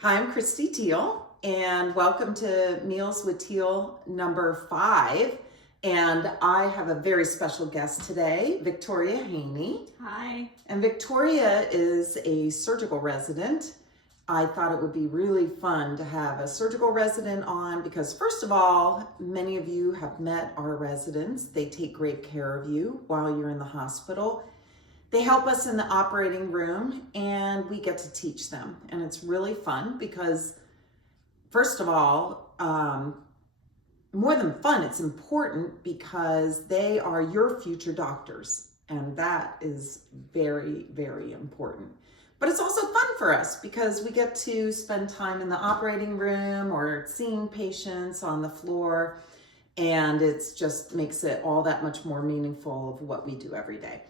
Hi, I'm Christy Teal, and welcome to Meals with Teal number 5. And I have a very special guest today, Victoria Haney. Hi. And Victoria is a surgical resident. I thought it would be really fun to have a surgical resident on because, first of all, many of you have met our residents. They take great care of you while you're in the hospital. They help us in the operating room and we get to teach them. And it's really fun because, first of all, more than fun, it's important because they are your future doctors. And that is very, very important. But it's also fun for us because we get to spend time in the operating room or seeing patients on the floor. And it's just makes it all that much more meaningful of what we do every day.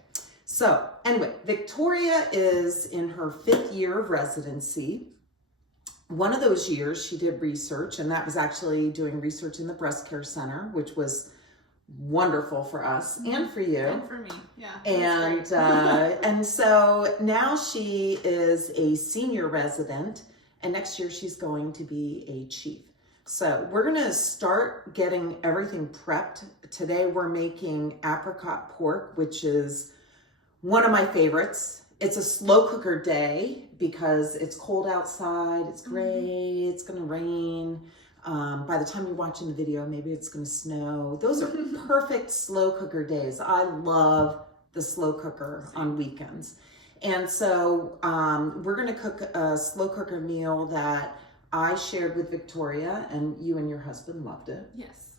So anyway, Victoria is in her 5th year of residency. One of those years she did research, and that was actually doing research in the breast care center, which was wonderful for us and for you. And for me, yeah. And so now she is a senior resident, and next year she's going to be a chief. So we're gonna start getting everything prepped. Today we're making apricot pork, which is one of my favorites. It's a slow cooker day because it's cold outside, it's gray, it's gonna rain. By the time you're watching the video, maybe it's gonna snow. Those are perfect slow cooker days. I love the slow cooker on weekends. And so we're gonna cook a slow cooker meal that I shared with Victoria, and you and your husband loved it. Yes.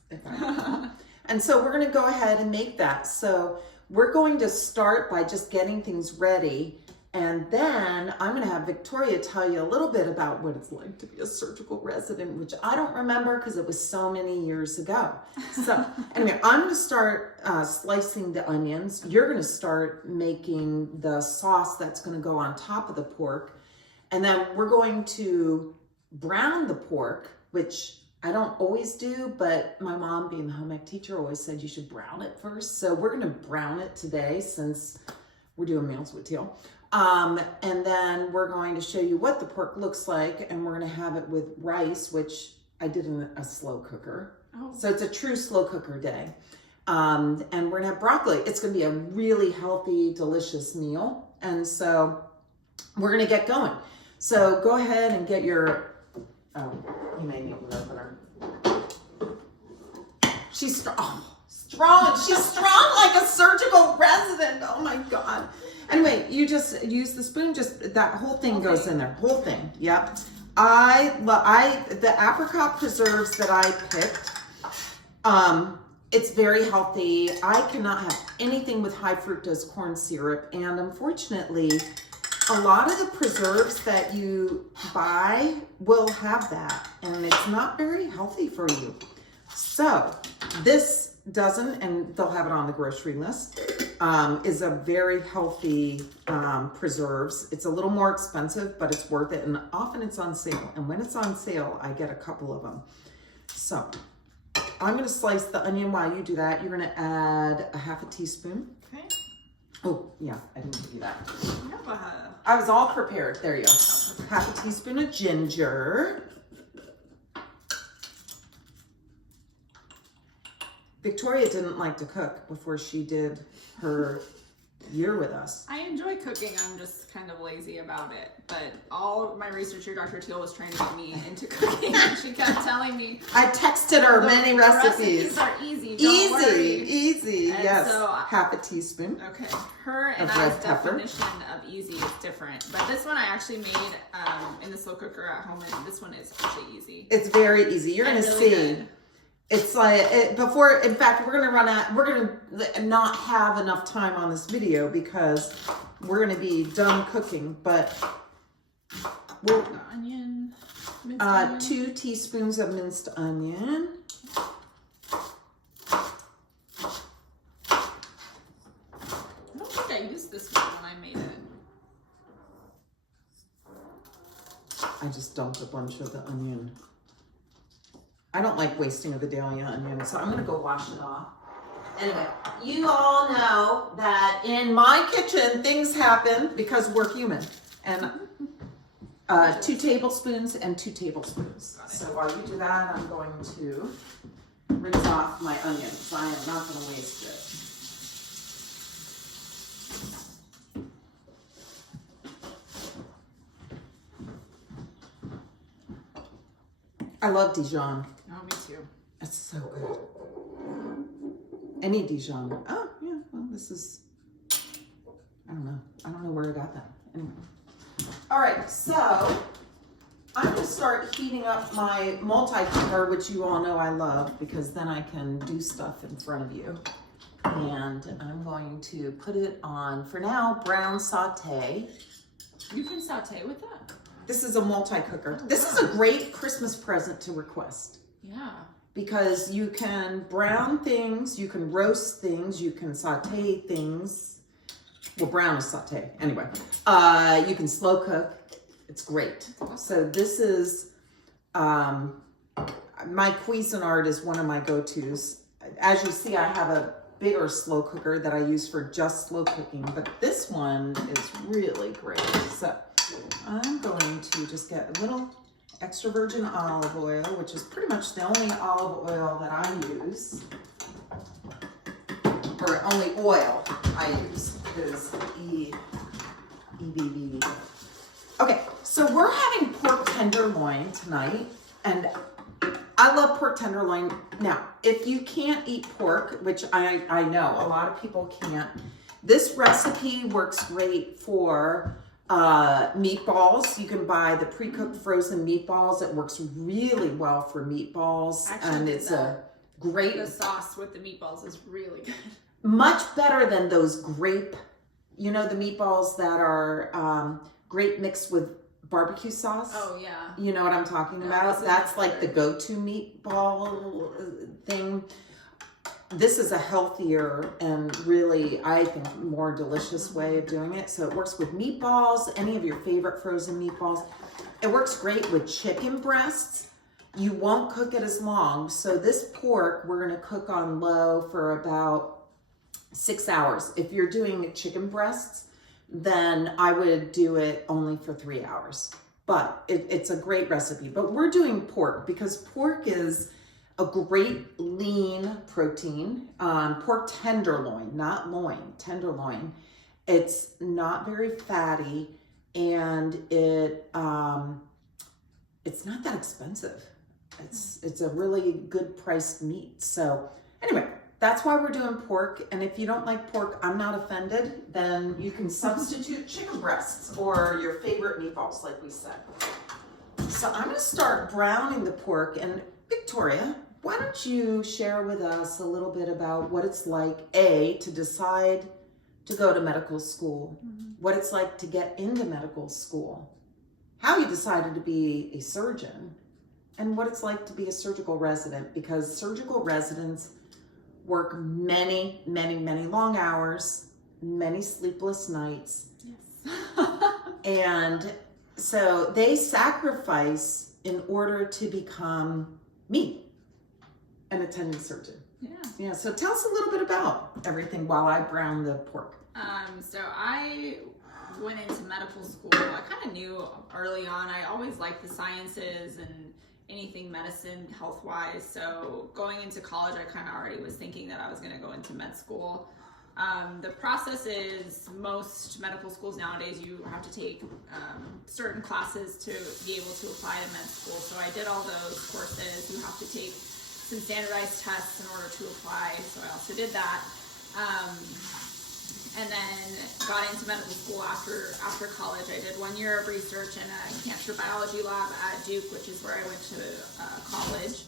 And so we're gonna go ahead and make that. So we're going to start by just getting things ready, and then I'm going to have Victoria tell you a little bit about what it's like to be a surgical resident, which I don't remember because it was so many years ago. So anyway, I'm going to start slicing the onions. You're going to start making the sauce that's going to go on top of the pork, and then we're going to brown the pork, which I don't always do, but my mom, being the home ec teacher, always said you should brown it first. So we're gonna brown it today since we're doing Meals with Teal. And then we're going to show you what the pork looks like, and we're gonna have it with rice, which I did in a slow cooker. Oh. So it's a true slow cooker day. And we're gonna have broccoli. It's gonna be a really healthy, delicious meal. And so we're gonna get going. So go ahead and get your, you may need an opener. She's strong. She's strong like a surgical resident. Oh my God. Anyway, you just use the spoon. Just that whole thing goes in there. Whole thing. Yep. The apricot preserves that I picked. It's very healthy. I cannot have anything with high fructose corn syrup, and unfortunately, a lot of the preserves that you buy will have that, and it's not very healthy for you. So this doesn't, and they'll have it on the grocery list, is a very healthy preserves. It's a little more expensive, but it's worth it, and often it's on sale. And when it's on sale, I get a couple of them. So I'm gonna slice the onion. While you do that, you're gonna add a half a teaspoon. Okay. Oh, yeah, I didn't give you that. No, I was all prepared. There you go. Half a teaspoon of ginger. Victoria didn't like to cook before she did her year with us. I enjoy cooking. I'm just kind of lazy about it. But all my research here, Dr. Teal was trying to get me into cooking. And she kept telling me. I texted her many recipes. The recipes are easy. Don't worry. Easy. And yes. So, half a teaspoon. Okay. Her and I's definition of easy is different. But this one I actually made in the slow cooker at home, and this one is actually easy. It's very easy. You're going to really see. Good. It's like, in fact, we're going to not have enough time on this video because we're going to be done cooking, but we'll, onion, 2 teaspoons of minced onion. I don't think I used this one when I made it. I just dumped a bunch of the onion. I don't like wasting of the daily onion, so I'm going to go wash it off. Anyway, you all know that in my kitchen, things happen because we're human. And 2 tablespoons and 2 tablespoons. Got it. So while you do that, I'm going to rinse off my onions. I am not going to waste it. I love Dijon. Oh, me too. It's so good. Any Dijon. Oh, yeah. Well, this is, I don't know. I don't know where I got that. Anyway. All right. So I'm going to start heating up my multi-cooker, which you all know I love because then I can do stuff in front of you. And I'm going to put it on, for now, brown saute. You can saute with that. This is a multi-cooker. Oh, this wow. is a great Christmas present to request. Yeah. Because you can brown things, you can roast things, you can saute things. Well, brown is saute. Anyway, you can slow cook. It's great. So this is, my Cuisinart is one of my go-tos. As you see, I have a bigger slow cooker that I use for just slow cooking, but this one is really great. So I'm going to just get a little extra virgin olive oil, which is pretty much the only olive oil that I use, or only oil I use is EBB. Okay, so we're having pork tenderloin tonight, and I love pork tenderloin. Now, if you can't eat pork, which I know a lot of people can't, this recipe works great for meatballs. You can buy the pre-cooked frozen meatballs. It works really well for meatballs. Actually, and it's a great, the sauce with the meatballs is really good. much better than those grape, you know, the meatballs that are grape mixed with barbecue sauce. Oh yeah. You know what I'm talking about? That's like the go-to meatball thing. This is a healthier and really, I think, more delicious way of doing it. So it works with meatballs, any of your favorite frozen meatballs. It works great with chicken breasts. You won't cook it as long. So this pork, we're gonna cook on low for about 6 hours. If you're doing chicken breasts, then I would do it only for 3 hours. But it's a great recipe. But we're doing pork because pork is a great lean protein. Pork tenderloin, not loin, tenderloin. It's not very fatty, and it's not that expensive. It's a really good priced meat. So anyway, that's why we're doing pork. And if you don't like pork, I'm not offended. Then you can substitute chicken breasts or your favorite meatballs, like we said. So I'm going to start browning the pork. And Victoria, why don't you share with us a little bit about what it's like, to decide to go to medical school, what it's like to get into medical school, how you decided to be a surgeon, and what it's like to be a surgical resident, because surgical residents work many, many, many long hours, many sleepless nights. Yes. And so they sacrifice in order to become me, an attending surgeon. Yeah, so tell us a little bit about everything while I brown the pork. So I went into medical school. I kind of knew early on, I always liked the sciences and anything medicine health-wise. So going into college, I kind of already was thinking that I was going to go into med school. The process is, most medical schools nowadays, you have to take certain classes to be able to apply to med school. So I did all those courses. You have to take some standardized tests in order to apply. So I also did that. And then got into medical school after college. I did 1 year of research in a cancer biology lab at Duke, which is where I went to college.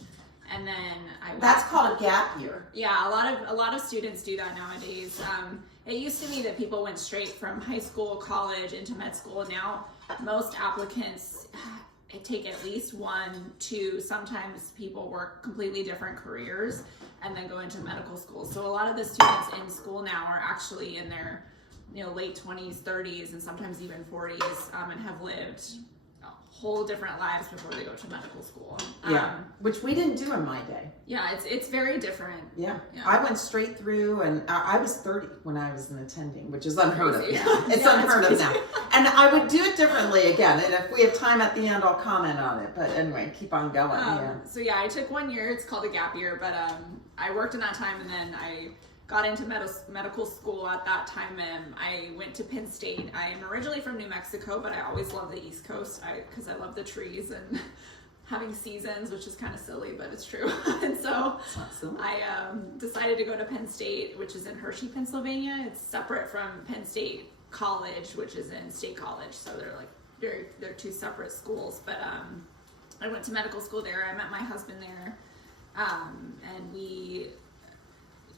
And then That's called a gap year. Yeah, a lot of students do that nowadays. It used to be that people went straight from high school, college into med school. Now most applicants take at least 1, 2. Sometimes people work completely different careers and then go into medical school. So a lot of the students in school now are actually in their late 20s, 30s, and sometimes even 40s, and have lived whole different lives before they go to medical school. Yeah, which we didn't do in my day. Yeah, it's very different. Yeah. I went straight through, and I was 30 when I was an attending, which is unheard of. Yeah. It's unheard of now. And I would do it differently again, and if we have time at the end, I'll comment on it. But anyway, keep on going. So yeah, I took 1 year. It's called a gap year, but I worked in that time, and then I got into medical school at that time, and I went to Penn State. I am originally from New Mexico, but I always loved the East Coast because I love the trees and having seasons, which is kind of silly, but it's true. And so I decided to go to Penn State, which is in Hershey, Pennsylvania. It's separate from Penn State College, which is in State College. So they're two separate schools. But I went to medical school there. I met my husband there, and we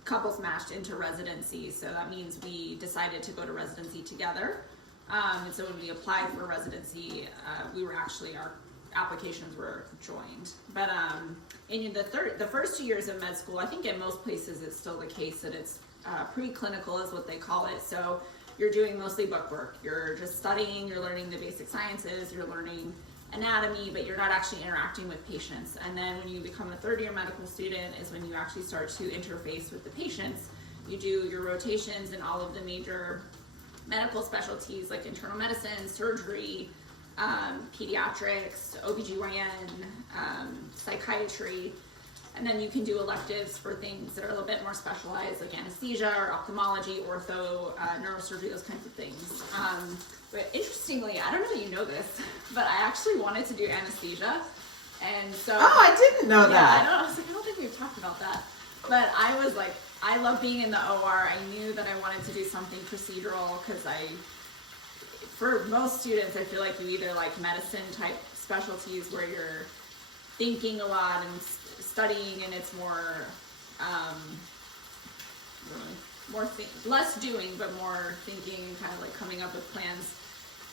couples matched into residency, so that means we decided to go to residency together. And so when we applied for residency, our applications were joined. But in the first 2 years of med school, I think in most places it's still the case that it's preclinical is what they call it. So you're doing mostly book work. You're just studying, you're learning the basic sciences, you're learning anatomy, but you're not actually interacting with patients. And then when you become a third year medical student is when you actually start to interface with the patients. You do your rotations in all of the major medical specialties like internal medicine, surgery, pediatrics, OBGYN, psychiatry, and then you can do electives for things that are a little bit more specialized like anesthesia or ophthalmology, ortho, neurosurgery, those kinds of things. But interestingly, I don't know if you know this, but I actually wanted to do anesthesia. And so I didn't know that. I was like, I don't think we've talked about that. But I was like, I love being in the OR. I knew that I wanted to do something procedural because for most students, I feel like you either like medicine type specialties where you're thinking a lot and studying, and it's more, less doing, but more thinking and kind of like coming up with plans.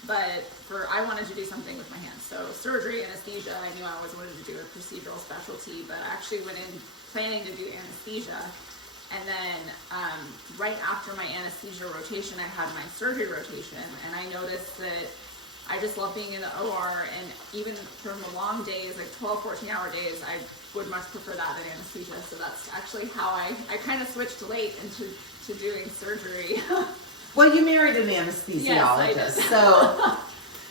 But I wanted to do something with my hands. So surgery, anesthesia, I knew I always wanted to do a procedural specialty, but I actually went in planning to do anesthesia. And then right after my anesthesia rotation, I had my surgery rotation, and I noticed that I just love being in the OR, and even from the long days, like 12, 14-hour days, I would much prefer that than anesthesia. So that's actually how I kind of switched late into doing surgery. Well, you married an anesthesiologist, yes, so.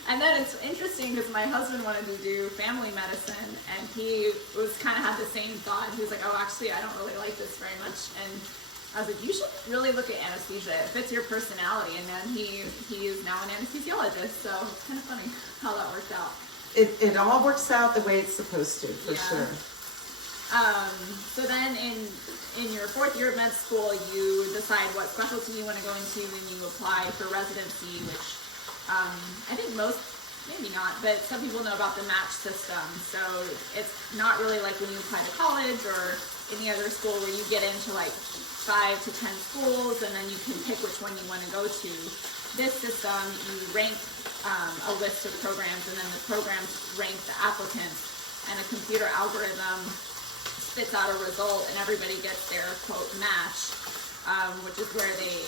And then it's interesting because my husband wanted to do family medicine, and he was kind of had the same thought. He was like, "Oh, actually, I don't really like this very much." And I was like, "You should really look at anesthesia. It fits your personality." And then he is now an anesthesiologist, so it's kind of funny how that worked out. It all works out the way it's supposed to, for sure. So then in your fourth year of med school, you decide what specialty you want to go into, and you apply for residency, which I think most, maybe not, but some people know about the match system. So it's not really like when you apply to college or any other school where you get into like 5 to 10 schools and then you can pick which one you want to go to. This system, you rank a list of programs, and then the programs rank the applicants, and a computer algorithm spits out a result, and everybody gets their quote match, which is where they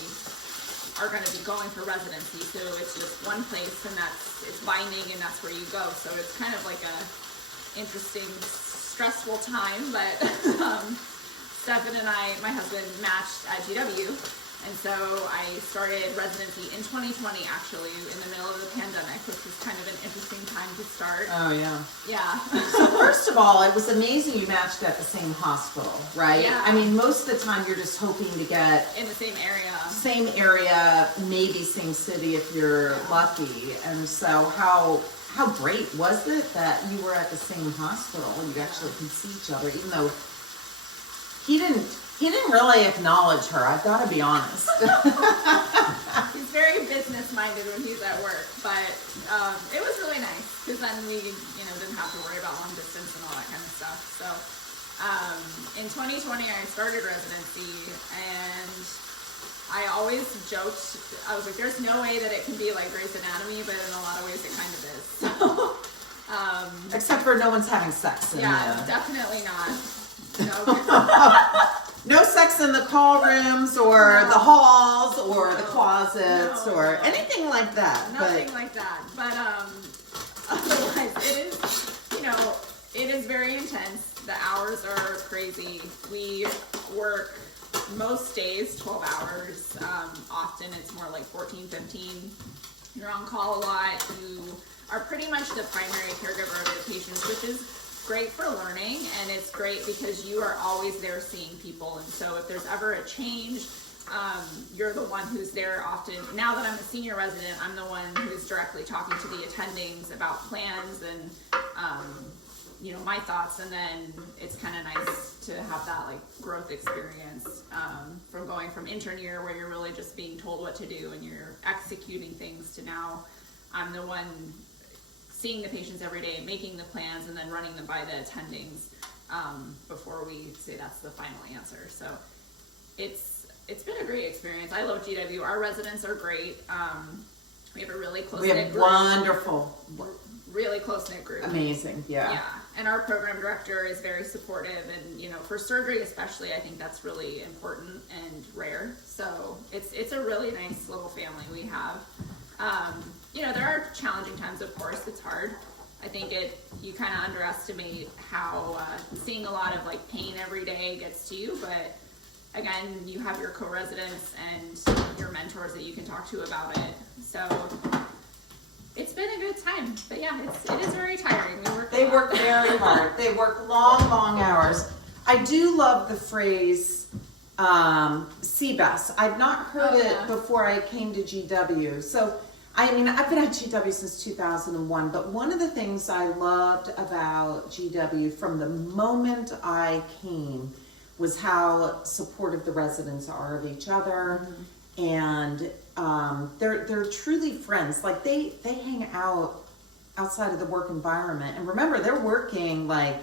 are going to be going for residency. So it's just one place, and it's binding, and that's where you go. So it's kind of like a interesting, stressful time, but Stefan and my husband matched at GW, and so I started residency in 2020, actually, in the middle of the pandemic, which was kind of an interesting time to start. Oh, yeah. Yeah. So first of all, it was amazing you matched at the same hospital, right? Yeah. I mean, most of the time you're just hoping to get In the same area. Same area, maybe same city if you're lucky. And so how great was it that you were at the same hospital and you actually could see each other, even though he didn't really acknowledge her, I've got to be honest. He's very business-minded when he's at work, but it was really nice because then we, didn't have to worry about long distance and all that kind of stuff. So in 2020, I started residency, and I always joked, I was like, there's no way that it can be like Grey's Anatomy, but in a lot of ways it kind of is. So, except for no one's having sex. Definitely not. No sex in the call rooms or the halls or the closets or anything like that. Nothing like that. But otherwise, know, it is very intense. The hours are crazy. We work most days 12 hours. Often it's more like 14, 15. You're on call a lot. You are pretty much the primary caregiver of your patients, which is great for learning, and it's great because you are always there seeing people. And so if there's ever a change, you're the one who's there often. Now that I'm a senior resident, I'm the one who's directly talking to the attendings about plans and you know, my thoughts, and then it's kind of nice to have that like growth experience from going from intern year where you're really just being told what to do and you're executing things, to now I'm the one seeing the patients every day, making the plans, and then running them by the attendings before we say that's the final answer. So it's been a great experience. I love GW. Our residents are great. We have a really close-knit group. Wonderful. Really close-knit group. Amazing, yeah. Yeah, and our program director is very supportive, and you know, for surgery especially, I think that's really important and rare. So it's a really nice little family we have. You know, there are challenging times, of course. It's hard. I think you kind of underestimate how seeing a lot of like pain every day gets to you, but again, you have your co-residents and your mentors that you can talk to about it. So it's been a good time, but yeah, it is very tiring. They work very hard. They work long hours. I do love the phrase CBES. I've not heard it before I came to GW. So, I mean, I've been at GW since 2001, but one of the things I loved about GW from the moment I came was how supportive the residents are of each other. And they're truly friends. Like they hang out outside of the work environment, and remember, they're working like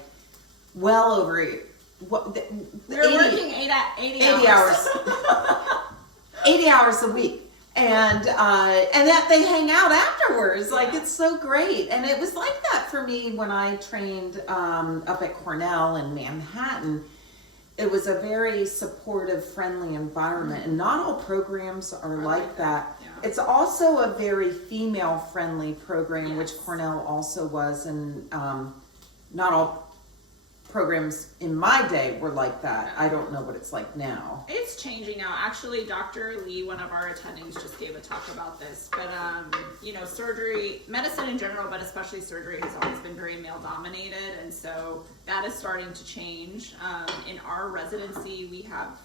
well over they're working 80 hours 80 hours a week, and that they hang out afterwards. Like it's so great. And it was like that for me when I trained up at Cornell in Manhattan. It was a very supportive, friendly environment, and not all programs are like that. Yeah. It's also a very female-friendly program, which Cornell also was, and not all programs in my day were like that. I don't know what it's like now. It's changing now. Actually, Dr. Lee, one of our attendings, just gave a talk about this. But you know, surgery, medicine in general, but especially surgery, has always been very male-dominated, and so that is starting to change. In our residency, we have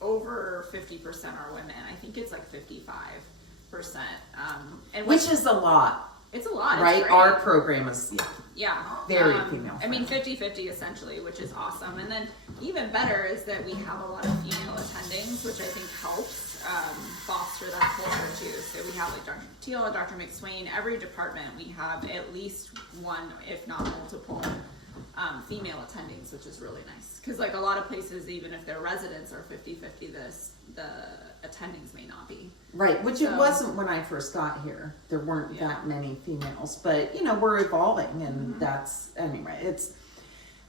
over 50% are women. I think it's like 55%, and which is a lot. It's a lot, right? Our program is very female. I mean, 50-50 essentially, which is awesome. And then even better is that we have a lot of female attendings, which I think helps foster that culture too. So we have like Dr. Teal and Dr. McSwain. Every department we have at least one, if not multiple, female attendings, which is really nice. Because like a lot of places, even if their residents are 50-50, the attendings may not be. Right, which it wasn't when I first got here. There weren't that many females, but you know, we're evolving, and that's, anyway, it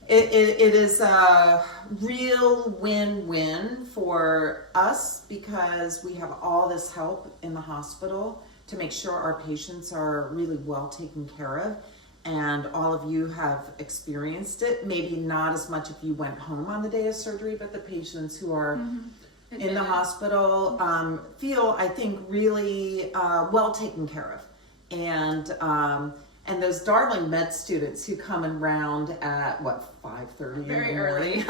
is a real win-win for us because we have all this help in the hospital to make sure our patients are really well taken care of. And all of you have experienced it, maybe not as much if you went home on the day of surgery, but the patients who are in the hospital feel, I think, really well taken care of. And those darling med students who come around at, 5:30 very early,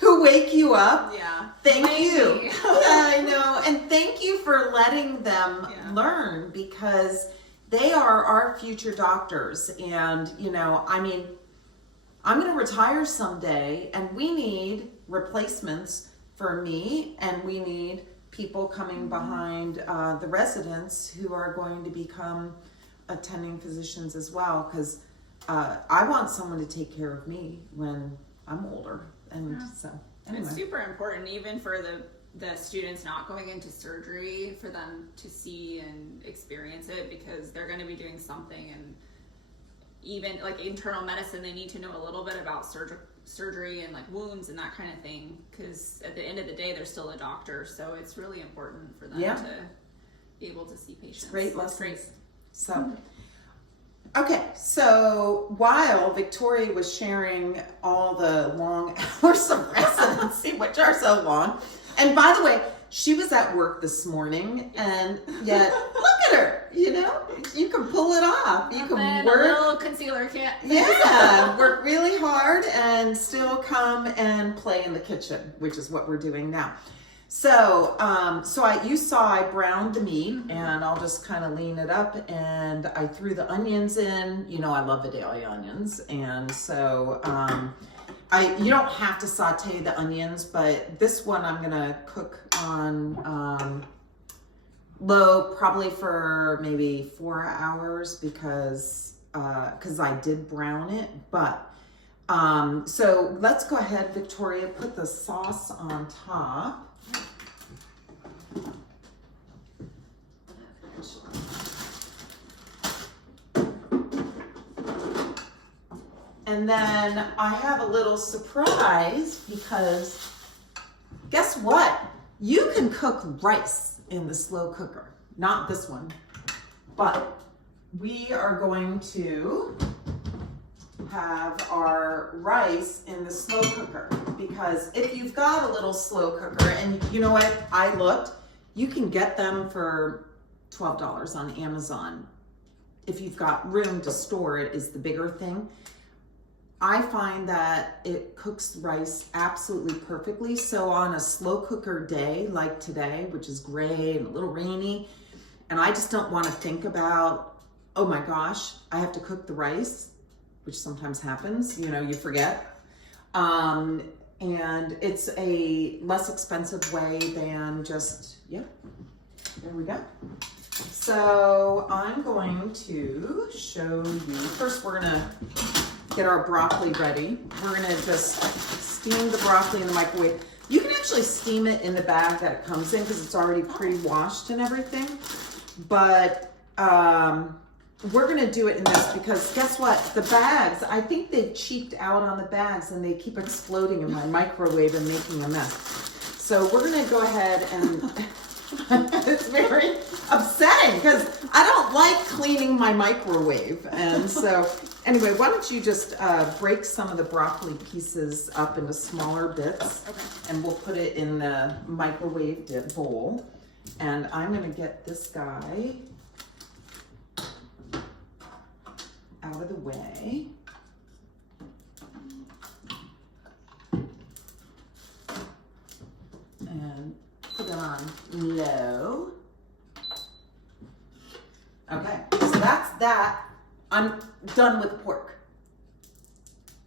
who wake you up. Yeah. Thank you. I know. And thank you for letting them learn, because they are our future doctors. And, you know, I mean, I'm going to retire someday, and we need replacements for me, and we need people coming behind the residents who are going to become attending physicians as well, because I want someone to take care of me when I'm older. And so anyway. It's super important, even for the students not going into surgery, for them to see and experience it, because they're going to be doing something. And even like internal medicine, they need to know a little bit about surgery and like wounds and that kind of thing, because at the end of the day, they're still a doctor. So it's really important for them to be able to see patients. Great lessons. Great. So Okay, so while Victoria was sharing all the long hours of residency, which are so long, and by the way, she was at work this morning, and yet look at her, you can pull it off. You can And work. a little concealer can't. Yeah, work really hard and still come and play in the kitchen, which is what we're doing now. So, you saw I browned the meat, and I'll just kind of lean it up, and I threw the onions in. I love Vidalia onions, and so you don't have to saute the onions, but this one I'm gonna cook on low, probably for maybe 4 hours because I did brown it. But so let's go ahead, Victoria, put the sauce on top. And then I have a little surprise because guess what? You can cook rice in the slow cooker. Not this one, but we are going to have our rice in the slow cooker, because if you've got a little slow cooker, and you know what, I looked, you can get them for $12 on Amazon. If you've got room to store it is the bigger thing. I find that it cooks rice absolutely perfectly. So on a slow cooker day like today, which is gray and a little rainy, and I just don't want to think about, oh my gosh, I have to cook the rice, which sometimes happens, you forget. And it's a less expensive way than just, there we go. So I'm going to show you, first we're gonna get our broccoli ready. We're gonna just steam the broccoli in the microwave. You can actually steam it in the bag that it comes in because it's already pre-washed and everything. But we're gonna do it in this because guess what? The bags, I think they cheaped out on the bags and they keep exploding in my microwave and making a mess. So we're gonna go ahead and it's very upsetting because I don't like cleaning my microwave. And so anyway, why don't you just break some of the broccoli pieces up into smaller bits, and we'll put it in the microwave bowl. And I'm gonna get this guy out of the way. And put it on low. Okay, so that's that. I'm done with the pork.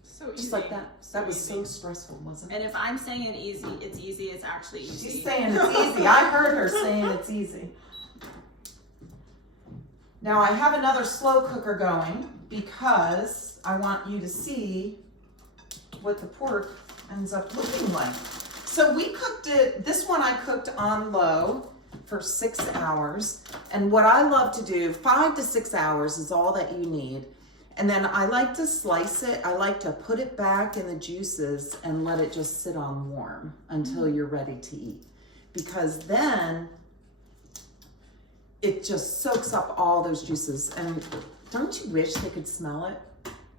So easy. Just like that. That was easy. so stressful, wasn't it? And if I'm saying it's easy, it's actually easy. She's saying it's easy. I heard her saying it's easy. Now I have another slow cooker going because I want you to see what the pork ends up looking like. So we cooked it, this one I cooked on low for 6 hours. And what I love to do, 5 to 6 hours is all that you need. And then I like to slice it. I like to put it back in the juices and let it just sit on warm until you're ready to eat. Because then it just soaks up all those juices. And don't you wish they could smell it?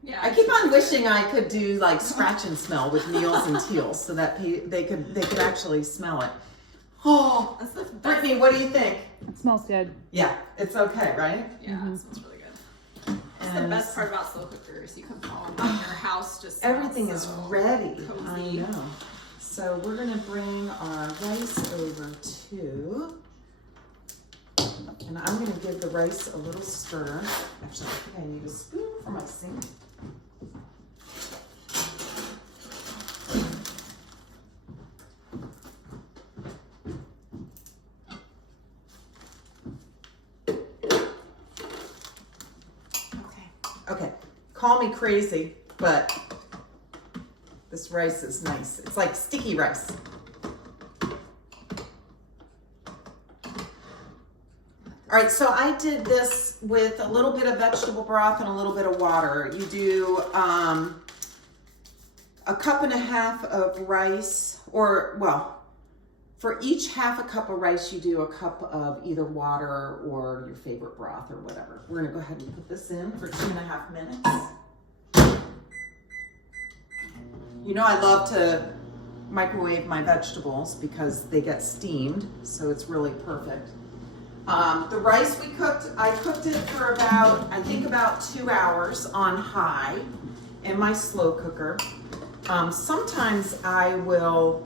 Yeah. I keep on wishing I could do like scratch and smell with meals and teals so that they could actually smell it. Oh, That's the best. Brittany, what do you think? It smells good. Yeah, it's okay, right? Yeah, it smells really good. That's the best part about slow cookers. You come home and your house just smells Everything is so ready. cozy. I know. So we're gonna bring our rice over too. And I'm gonna give the rice a little stir. Actually, I think I need a spoon for my sink. Okay, call me crazy, but this rice is nice. It's like sticky rice. All right, so I did this with a little bit of vegetable broth and a little bit of water. You do 1.5 cups of rice, or well, For each half a cup of rice, you do a cup of either water or your favorite broth or whatever. We're gonna go ahead and put this in for 2.5 minutes. You know, I love to microwave my vegetables because they get steamed, so it's really perfect. The rice we cooked, I cooked it for I think about 2 hours on high in my slow cooker. Sometimes I will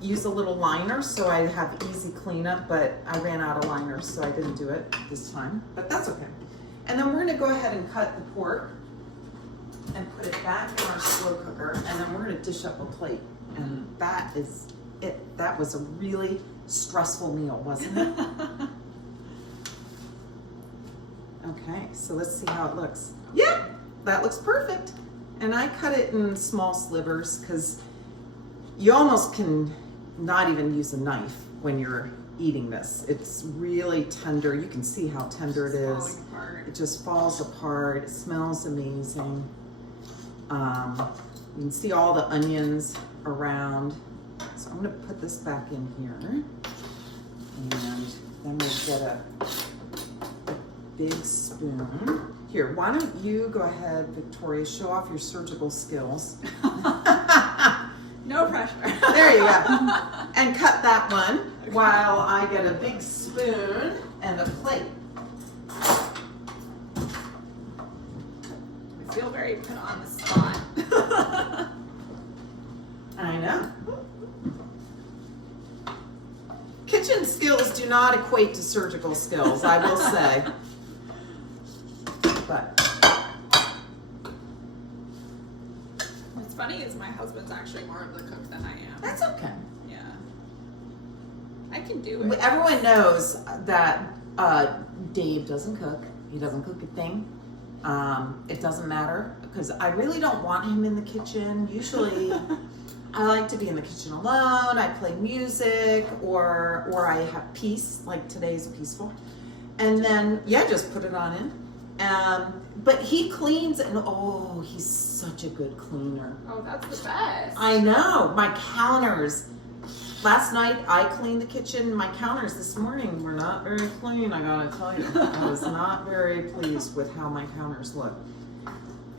use a little liner so I have easy cleanup, but I ran out of liners, so I didn't do it this time, but that's okay. And then we're gonna go ahead and cut the pork and put it back in our slow cooker, and then we're gonna dish up a plate. And that is it. That was a really stressful meal, wasn't it? Okay, so let's see how it looks. Yeah, that looks perfect. And I cut it in small slivers because you almost can not even use a knife when you're eating this. It's really tender. You can see how tender it is. It just falls apart. It smells amazing. You can see all the onions around. So I'm gonna put this back in here. And then we'll get a big spoon. Here, why don't you go ahead, Victoria, show off your surgical skills. No pressure. There you go. And cut that one while I get a big spoon and a plate. I feel very put on the spot. I know. Kitchen skills do not equate to surgical skills, I will say. But what's funny is my husband's actually more of the cook than I am. that's okay. Yeah. I can do it. Everyone knows that Dave doesn't cook. He doesn't cook a thing. It doesn't matter because I really don't want him in the kitchen. Usually I like to be in the kitchen alone. I play music or I have peace, like today's peaceful. And then, yeah, just put it on in. But he cleans and oh, he's such a good cleaner. Oh, that's the best. I know. My counters. Last night I cleaned the kitchen. My counters this morning were not very clean, I gotta tell you. I was not very pleased with how my counters look.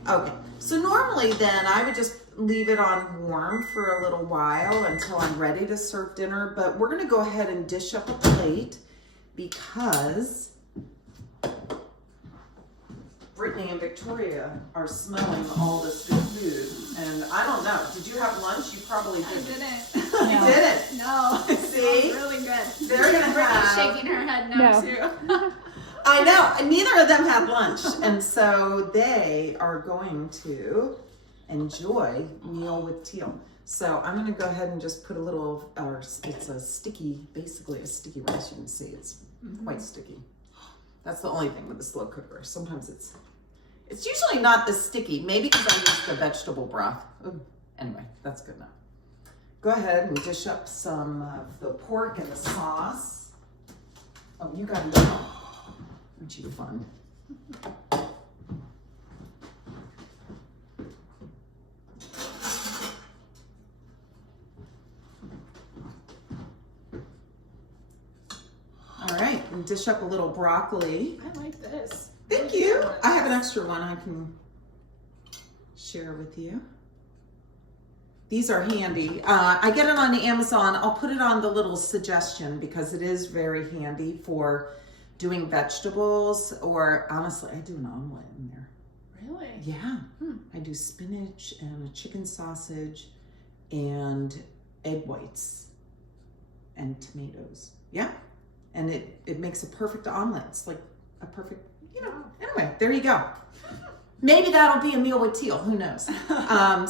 Okay, so normally then I would just leave it on warm for a little while until I'm ready to serve dinner, but we're gonna go ahead and dish up a plate because Brittany and Victoria are smelling all this good food, and I don't know. Did you have lunch? You probably didn't. I didn't. You didn't. No. See? It was really good. They're gonna Brittany's have. shaking her head no too. I know. Neither of them had lunch, and so they are going to enjoy meal with Teal. So I'm gonna go ahead and just put a little. It's a sticky, basically a sticky rice. You can see it's quite sticky. That's the only thing with the slow cooker. Sometimes it's usually not this sticky. Maybe because I used the vegetable broth. Ooh. Anyway, that's good enough. Go ahead and dish up some of the pork and the sauce. Oh, you got it. Aren't you fun? All right, and dish up a little broccoli. I like this. Thank you. I have an extra one I can share with you. These are handy. I get it on Amazon. I'll put it on the little suggestion because it is very handy for doing vegetables, or honestly, I do an omelet in there. Really? Yeah. I do spinach and a chicken sausage and egg whites and tomatoes. Yeah. And it makes a perfect omelet. It's like a perfect, anyway, there you go. Maybe that'll be a meal with Teal, who knows?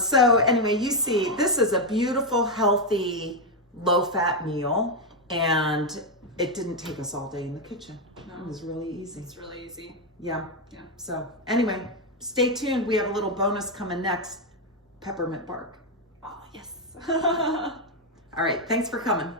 So anyway, you see, this is a beautiful, healthy, low-fat meal, and it didn't take us all day in the kitchen. No. It was really easy. It's really easy. Yeah. Yeah. So anyway, stay tuned. We have a little bonus coming next, peppermint bark. Oh, yes. All right, thanks for coming.